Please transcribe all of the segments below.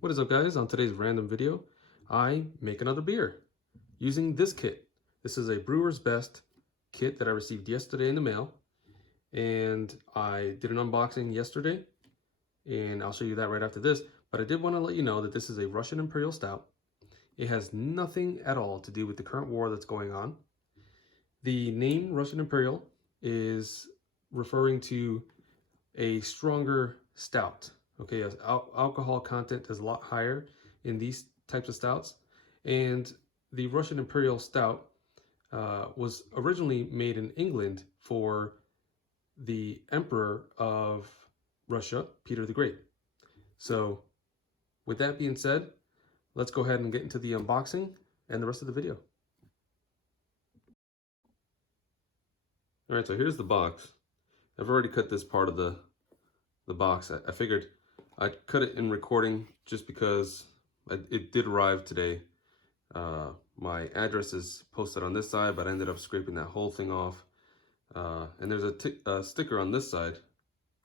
What is up, guys? On today's random video, I make another beer using this kit. This is a Brewer's Best kit that I received yesterday in the mail, and I did an unboxing yesterday, and I'll show you that right after this. But I did want to let you know that this is a Russian Imperial Stout. It has nothing at all to do with the current war that's going on. The name Russian Imperial is referring to a stronger stout. Okay, as alcohol content is a lot higher in these types of stouts. And the Russian Imperial Stout was originally made in England for the Emperor of Russia, Peter the Great. So with that being said, let's go ahead and get into the unboxing and the rest of the video. All right, so here's the box. I've already cut this part of the box. I figured I'd cut it in recording just because it did arrive today. My address is posted on this side, but I ended up scraping that whole thing off. And there's a sticker on this side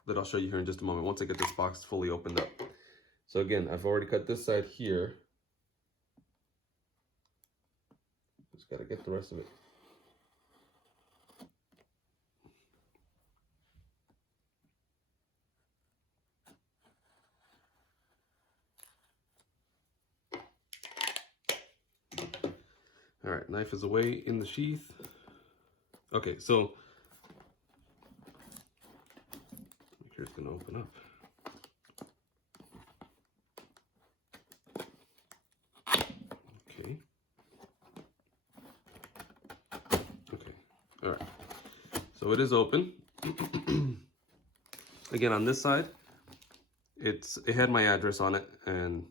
that I'll show you here in just a moment once I get this box fully opened up. So again, I've already cut this side here. Just gotta get the rest of it. All right, knife is away in the sheath. Okay, so make sure it's gonna open up. Okay. Okay. All right. So it is open. Again, on this side, it had my address on it, and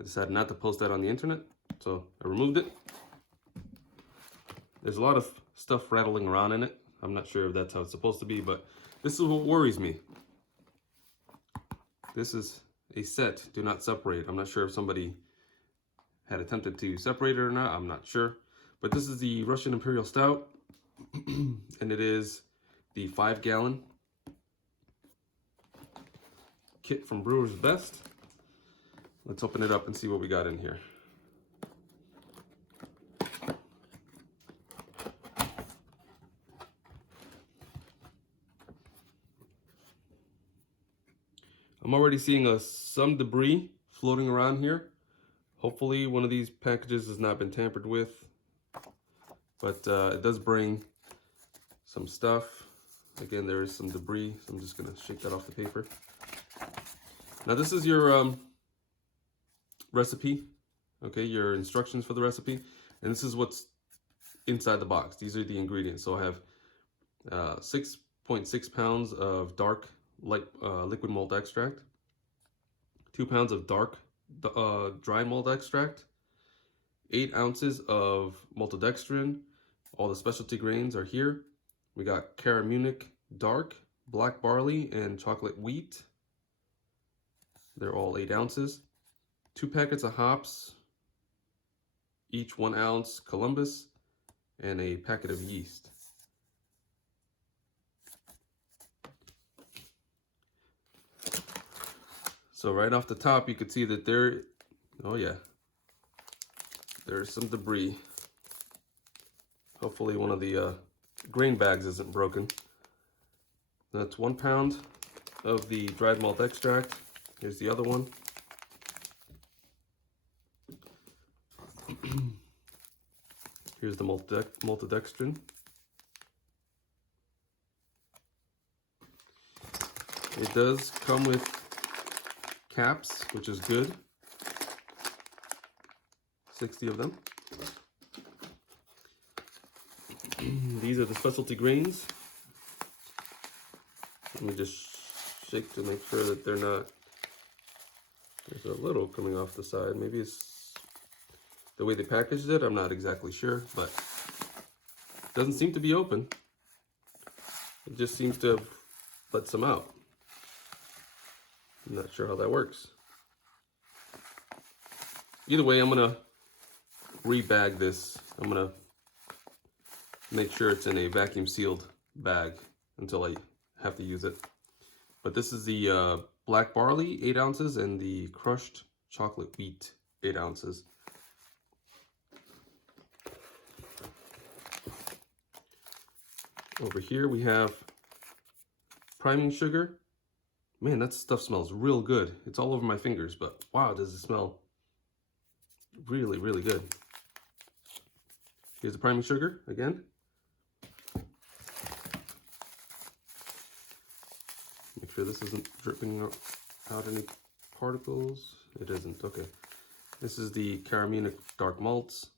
I decided not to post that on the internet, so I removed it. There's a lot of stuff rattling around in it. I'm not sure if that's how it's supposed to be, but this is what worries me. This is a set, do not separate. I'm not sure if somebody had attempted to separate it or not. I'm not sure. But this is the Russian Imperial Stout, and it is the 5-gallon kit from Brewer's Best. Let's open it up and see what we got in here. I'm already seeing some debris floating around here. Hopefully one of these packages has not been tampered with, but it does bring some stuff. Again, there is some debris, so I'm just gonna shake that off the paper. Now this is your recipe, okay, your instructions for the recipe, and this is what's inside the box. These are the ingredients. So I have 6.6 pounds of dark liquid malt extract, 2 pounds of dark dry malt extract, 8 ounces of maltodextrin. All the specialty grains are here. We got Cara Munich dark, black barley, and chocolate wheat. They're all 8 ounces. 2 packets of hops, each 1 ounce Columbus, and a packet of yeast. So right off the top, you could see that there's some debris. Hopefully one of the grain bags isn't broken. That's 1 pound of the dried malt extract. Here's the other one. Here's the maltodextrin. It does come with caps, which is good. 60 of them. These are the specialty grains. Let me just shake to make sure that they're not. There's a little coming off the side. Maybe it's the way they packaged it. I'm not exactly sure, but it doesn't seem to be open. It just seems to have let some out. I'm not sure how that works. Either way, I'm gonna rebag this. I'm gonna make sure it's in a vacuum sealed bag until I have to use it. But this is the black barley, 8 ounces, and the crushed chocolate wheat, 8 ounces. Over here we have priming sugar. Man, that stuff smells real good. It's all over my fingers, but wow, does it smell really, really good. Here's the priming sugar again. Make sure this isn't dripping out any particles. It isn't, okay. This is the Carolina dark malts.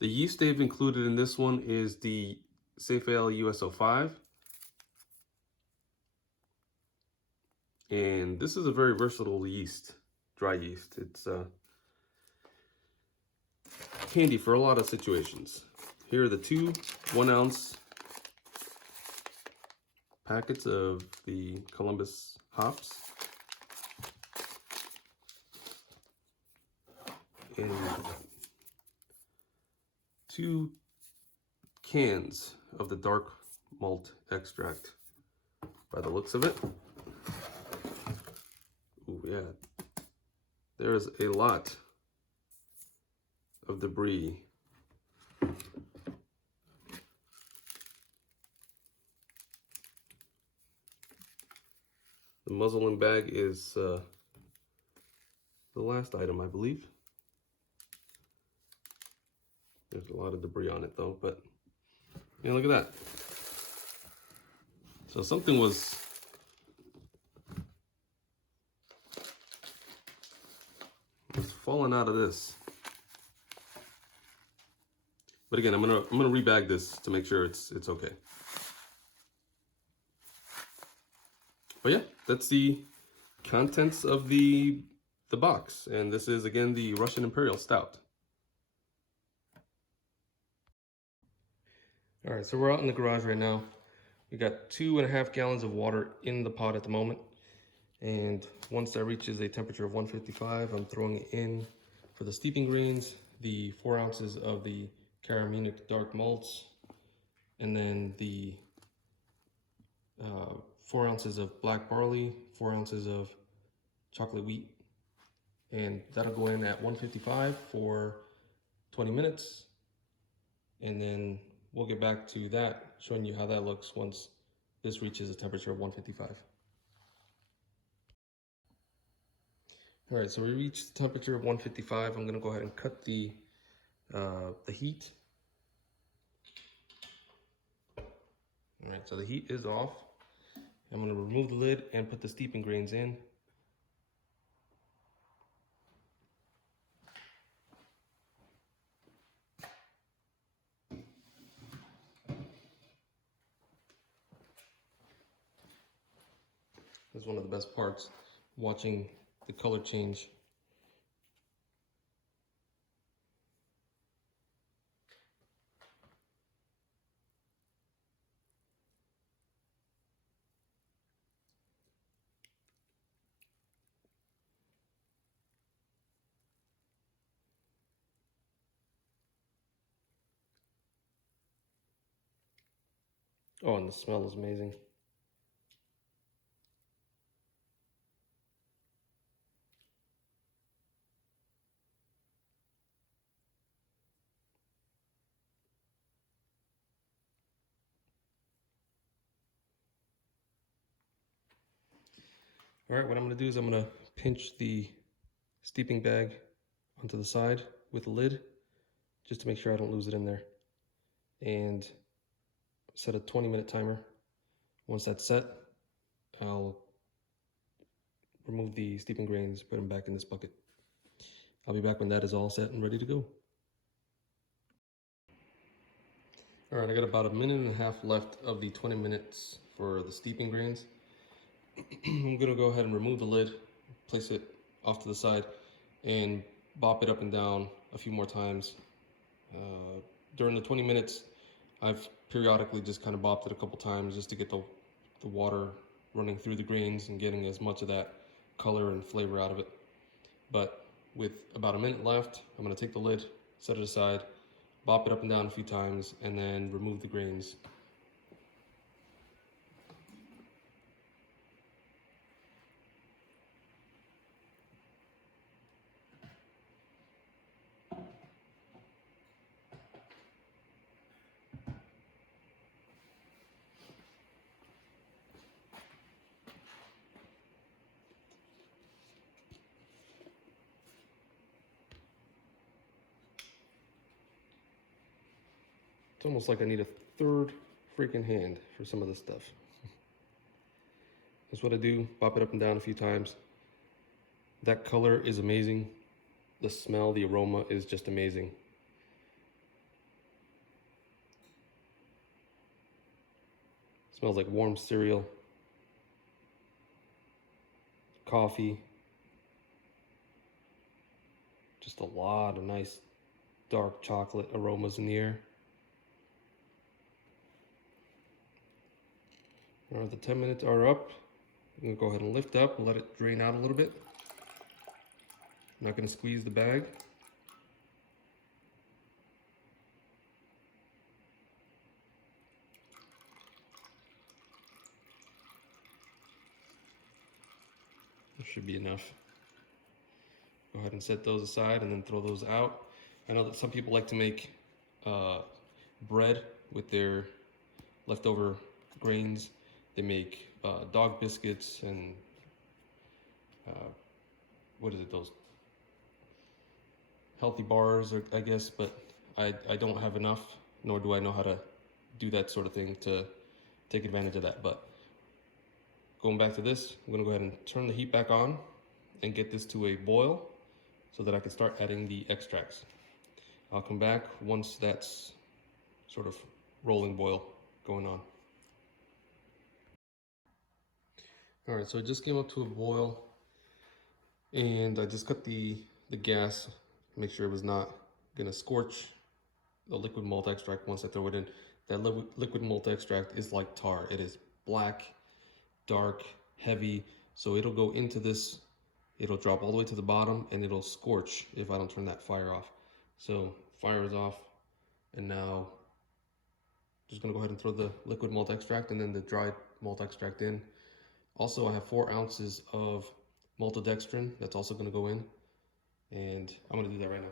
The yeast they've included in this one is the Safe Ale US-05. And this is a very versatile yeast, dry yeast. It's handy for a lot of situations. Here are the 2 1-ounce packets of the Columbus hops. And 2 cans of the dark malt extract by the looks of it. Ooh, yeah. There's a lot of debris. The muzzling bag is the last item, I believe. There's a lot of debris on it though, but yeah, look at that. So something was falling out of this. But again, I'm gonna rebag this to make sure it's okay. But yeah, that's the contents of the box, and this is again the Russian Imperial Stout. All right, so we're out in the garage right now. We got 2.5 gallons of water in the pot at the moment. And once that reaches a temperature of 155, I'm throwing it in for the steeping greens, the 4 ounces of the Carolina dark malts, and then the 4 ounces of black barley, 4 ounces of chocolate wheat. And that'll go in at 155 for 20 minutes. And then we'll get back to that, showing you how that looks once this reaches a temperature of 155. All right, so we reached the temperature of 155. I'm gonna go ahead and cut the heat. All right, so the heat is off. I'm gonna remove the lid and put the steeping grains in. That's one of the best parts, watching the color change. Oh, and the smell is amazing. All right, what I'm gonna do is I'm gonna pinch the steeping bag onto the side with the lid, just to make sure I don't lose it in there. And set a 20-minute timer. Once that's set, I'll remove the steeping grains, put them back in this bucket. I'll be back when that is all set and ready to go. All right, I got about 1.5 minutes left of the 20 minutes for the steeping grains. I'm gonna go ahead and remove the lid, place it off to the side, and bop it up and down a few more times. During the 20 minutes, I've periodically just kind of bopped it a couple times just to get the water running through the grains and getting as much of that color and flavor out of it. But with about 1 minute left, I'm gonna take the lid, set it aside, bop it up and down a few times, and then remove the grains. It's almost like I need a third freaking hand for some of this stuff. That's what I do, pop it up and down a few times. That color is amazing. The smell, the aroma is just amazing. Smells like warm cereal, coffee. Just a lot of nice dark chocolate aromas in the air. All right, the 10 minutes are up. I'm gonna go ahead and lift up and let it drain out a little bit. I'm not gonna squeeze the bag. That should be enough. Go ahead and set those aside and then throw those out. I know that some people like to make bread with their leftover grains. They make dog biscuits and what is it, those healthy bars, or I guess, but I don't have enough, nor do I know how to do that sort of thing to take advantage of that. But going back to this, I'm gonna go ahead and turn the heat back on and get this to a boil so that I can start adding the extracts. I'll come back once that's sort of rolling boil going on. All right, so it just came up to a boil, and I just cut the gas, make sure it was not gonna scorch the liquid malt extract once I throw it in. That liquid malt extract is like tar. It is black, dark, heavy, so it'll go into this, it'll drop all the way to the bottom, and it'll scorch if I don't turn that fire off. So fire is off, and now just gonna go ahead and throw the liquid malt extract and then the dried malt extract in. Also, I have 4 ounces of maltodextrin that's also gonna go in, and I'm gonna do that right now.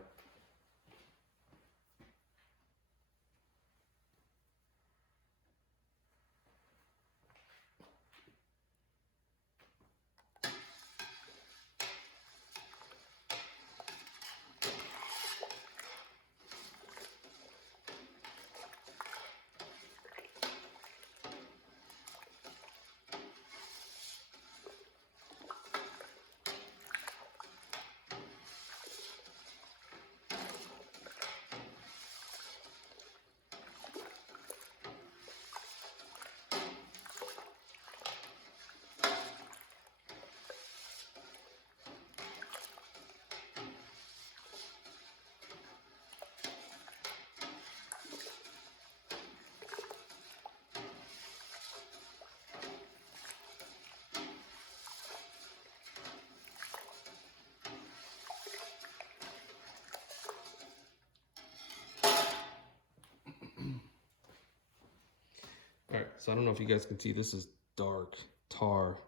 All right, so I don't know if you guys can see, this is dark tar,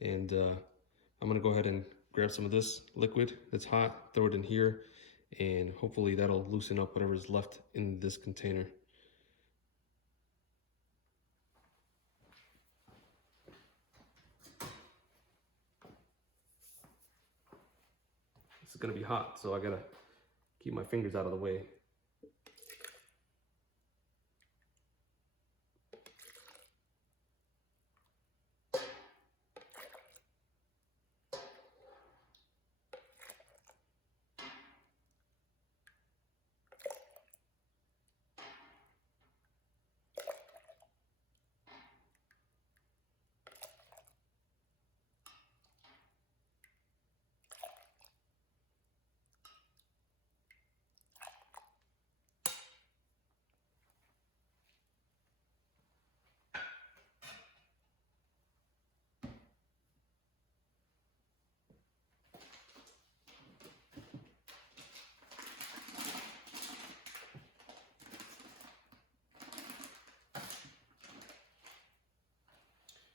and I'm gonna go ahead and grab some of this liquid that's hot, throw it in here, and hopefully that'll loosen up whatever's left in this container. This is gonna be hot, so I gotta keep my fingers out of the way.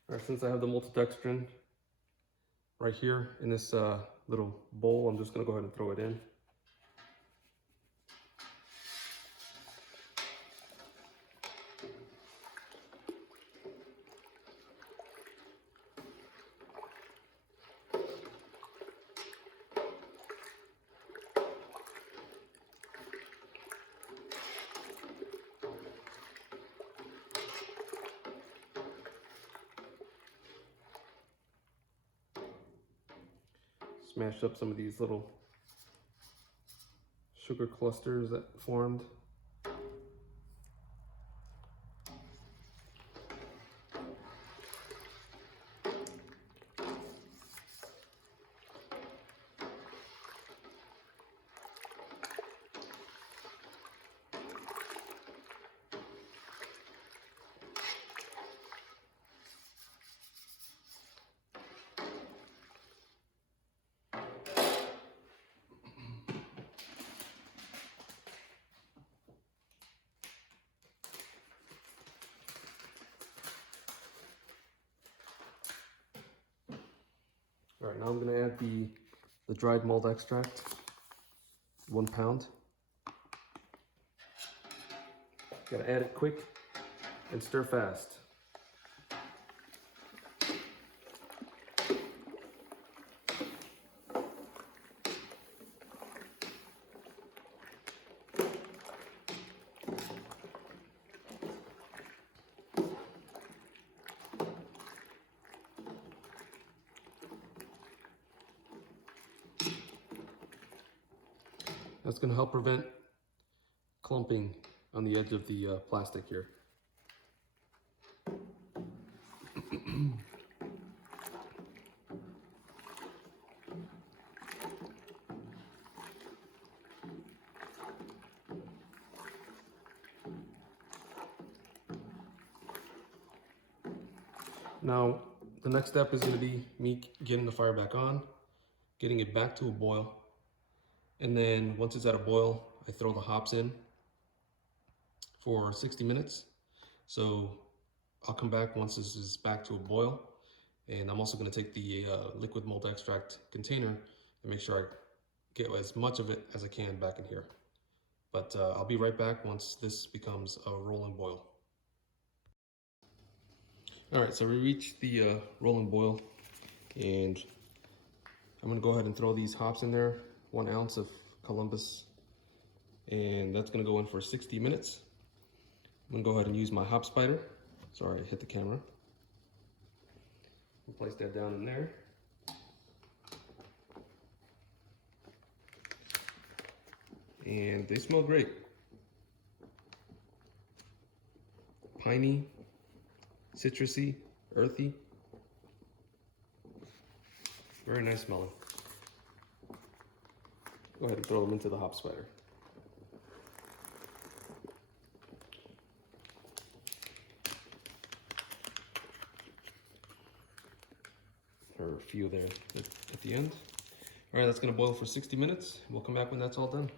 All right, since I have the maltodextrin right here in this little bowl, I'm just gonna go ahead and throw it in. smashed up some of these little sugar clusters that formed. All right, now I'm gonna add the dried malt extract, 1 pound. Gotta add it quick and stir fast. That's going to help prevent clumping on the edge of the plastic here. Now, the next step is going to be me getting the fire back on, getting it back to a boil, and then once it's at a boil, I throw the hops in for 60 minutes. So I'll come back once this is back to a boil, and I'm also going to take the liquid malt extract container and make sure I get as much of it as I can back in here. But I'll be right back once this becomes a rolling boil. All right, so we reached the rolling boil, and I'm gonna go ahead and throw these hops in there, 1 ounce of Columbus, and that's gonna go in for 60 minutes. I'm gonna go ahead and use my hop spider. Sorry, I hit the camera. I'll place that down in there. And they smell great. Piney, citrusy, earthy. Very nice smelling. Go ahead and throw them into the hop spider. Or a few there at the end. All right, that's gonna boil for 60 minutes. We'll come back when that's all done.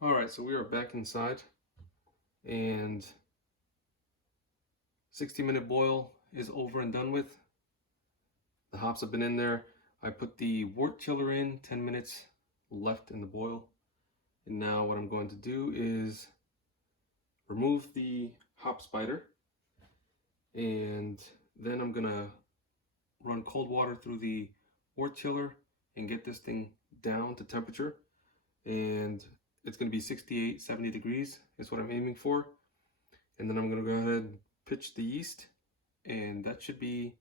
All right, so we are back inside, and 60-minute boil is over and done with. The hops have been in there. I put the wort chiller in, 10 minutes left in the boil. And now what I'm going to do is remove the hop spider, and then I'm gonna run cold water through the wort chiller and get this thing down to temperature. And it's going to be 68, 70 degrees is what I'm aiming for. And then I'm going to go ahead and pitch the yeast, and that should be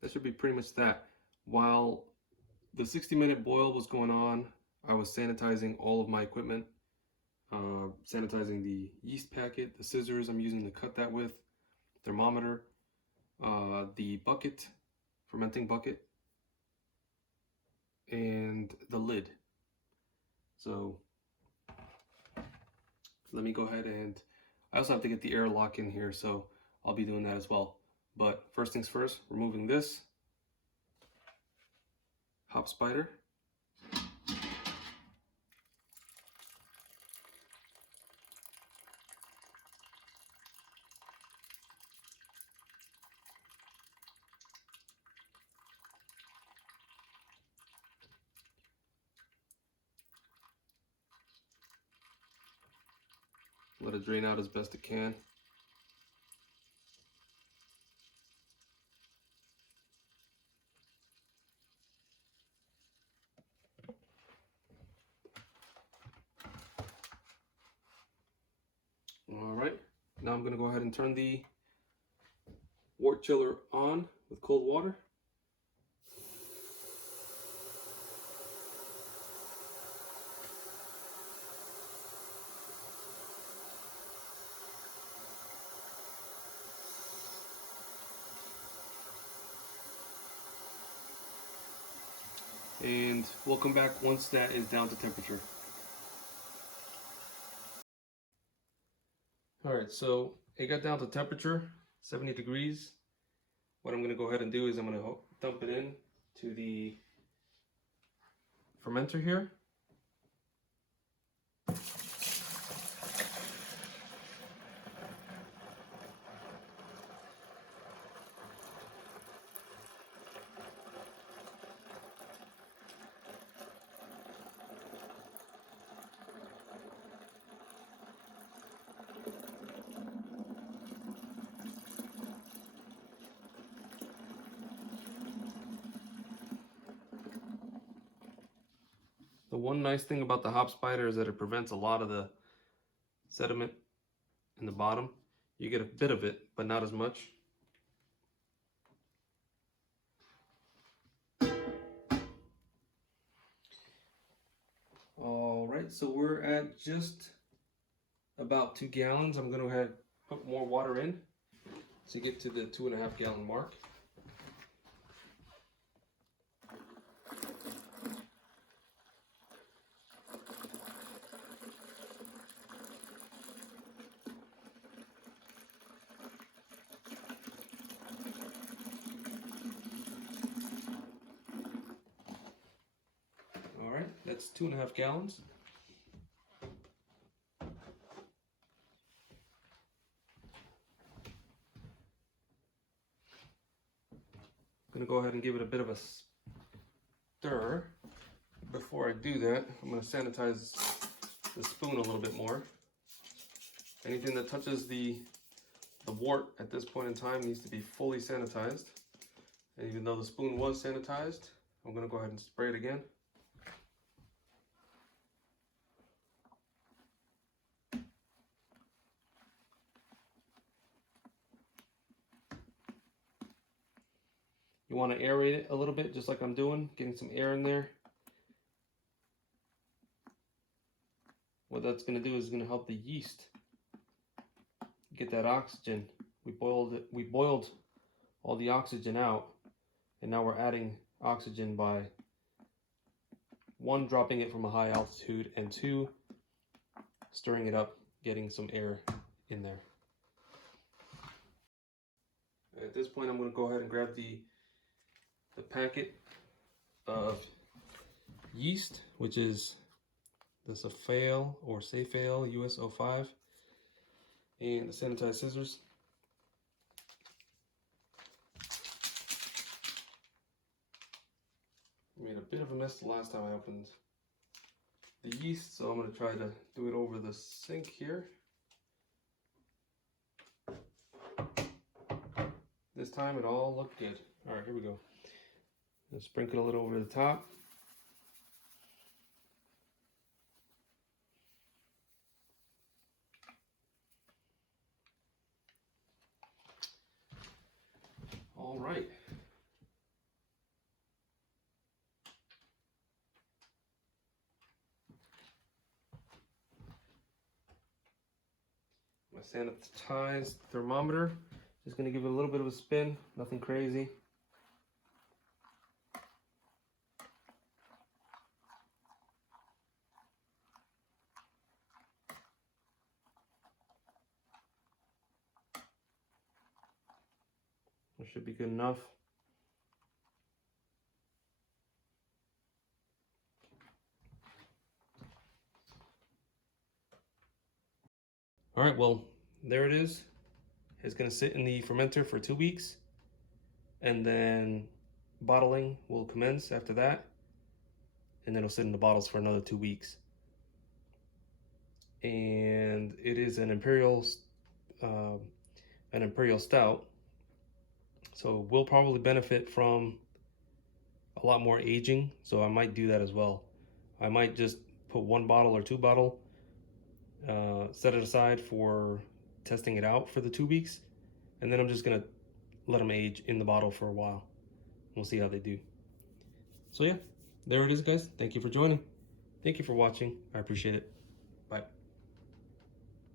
pretty much that. While the 60-minute boil was going on, I was sanitizing all of my equipment, sanitizing the yeast packet, the scissors I'm using to cut that with, thermometer, the bucket, fermenting bucket, and the lid. So let me go ahead, and I also have to get the airlock in here, so I'll be doing that as well. But first things first, removing this hop spider. Let it drain out as best it can. All right, now I'm gonna go ahead and turn the wort chiller on with cold water. And we'll come back once that is down to temperature. Alright, so it got down to temperature, 70 degrees. What I'm going to go ahead and do is I'm going to dump it in to the fermenter here. The one nice thing about the hop spider is that it prevents a lot of the sediment in the bottom. You get a bit of it, but not as much. All right, so we're at just about 2 gallons. I'm going to go ahead and put more water in to get to the 2.5 gallon mark. All right, that's 2.5 gallons. I'm going to go ahead and give it a bit of a stir. Before I do that, I'm going to sanitize the spoon a little bit more. Anything that touches the wort at this point in time needs to be fully sanitized. And even though the spoon was sanitized, I'm going to go ahead and spray it again. You want to aerate it a little bit, just like I'm doing, getting some air in there. What that's going to do is going to help the yeast get that oxygen. We boiled all the oxygen out, and now we're adding oxygen by 1, dropping it from a high altitude, and 2, stirring it up, getting some air in there. At this point, I'm going to go ahead and grab the packet of yeast, which is the Safale or Safale US 05, and the sanitized scissors. I made a bit of a mess the last time I opened the yeast, so I'm going to try to do it over the sink here. This time it all looked good. All right, here we go. Let's sprinkle a little over the top. All right. My sanitized thermometer, just going to give it a little bit of a spin, nothing crazy. That should be good enough. All right, well, there it is. It's going to sit in the fermenter for 2 weeks, and then bottling will commence after that, and then it'll sit in the bottles for another 2 weeks. And it is an Imperial Stout, so we'll probably benefit from a lot more aging, so I might do that as well. I might just put 1 bottle or 2 bottle, set it aside for testing it out for the 2 weeks, and then I'm just gonna let them age in the bottle for a while. We'll see how they do. So yeah, there it is, guys. Thank you for joining. Thank you for watching. I appreciate it.